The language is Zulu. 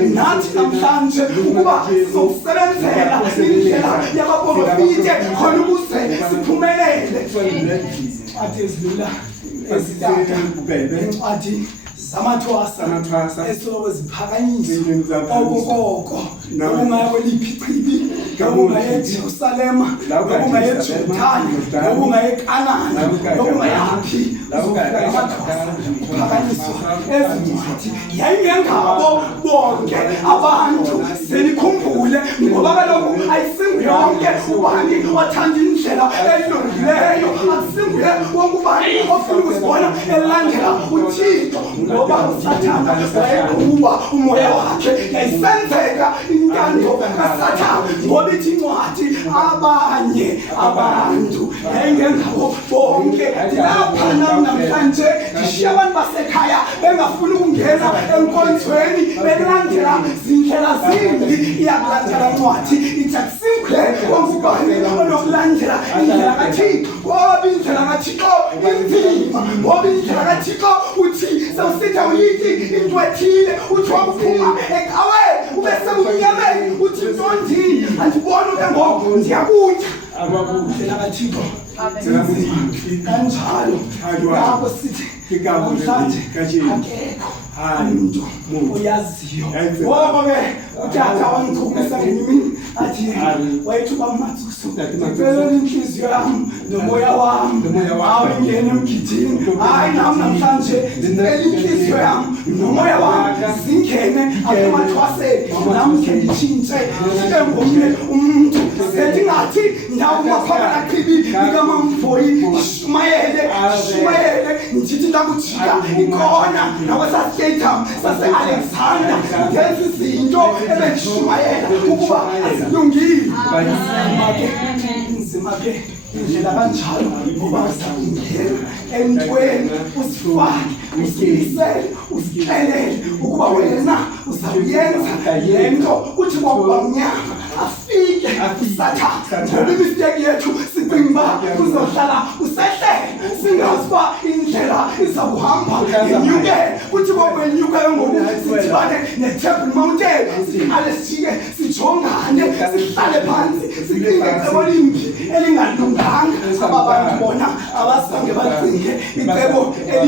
nathi namhlanje ukuba sizokusebenzela indlela yabaprofite khona ukuze siphumelele. Athi ezilula ezithatha incwadi zamathwasa esiloko ziphakanyisa okokoko okungaya kweliphi ichibi okungaya eJerusalema okungaya eJordani okungaya eKanani okungayaphi phakanyiswa ezincwadi yayingengabo bonke abantu senikhumbule ngoba kaloku ayisingu yonke ubani othanda indlela elungileyo akusinguye wonke ubani ofuna ukuzibona elandela uThixo ngoba uSathane wayeqhuba umoya wakhe yayisenzeka intando kaSathane ngoba ithi incwadi abanye abantu yayingengabo bonke lapha namhlanje ndishiya abantu basekhaya bengafuni ukungena enkonzweni belandela zindlela zimbi iyakulandela incwadi ithi akusinguye wonke ubani onokulandela indlela kaThixo ngoba indlela kaThixo inzima ngoba indlela kaThixo uthi sawusitha uyithi into ethile uthi wakuphuma ecaweni ube semnyameni uthi ntondini andibona ube ngoku ndiyakutya indlela kaThixo kanjalo lapho sithi namhlanje akekho umuntu oyaziyo ngoba-ke utata wangichukumisa ngenye imini athi wayethi uba Mathuso ngicela inhliziyo yami nomoya wami awungene emgidini hayi nami namhlanje ngicela inhliziyo yami nomoya wami zingene emathwaseni nami khe ngitshintshe ngibe ngomunye umuntu sengingathi ndawumaphakala chibi likamamvoyi ishumayele ngithi ndakujika ikhona nakwasastadium sase-Alexander ngenza izinto ebengishumayela ukuba azilungile inzima-ke indlela kanjalo ngoba usakungena emntweni usifake usimisele usixelele ukuba wena uzawuyenza lento uthi kwakuba mnyama afike uSathane ngoba imisteki yethu sicinga uba uzohlala usehlela singazi uba indlela izawuhamba inyuke kuthi kokwenyuka ngoku sidibane neTable Mountain siqale sijike sijongane sihlale phansi sicinge icebo limbi elingalunganga aba bantu bona abazange bacinge icebo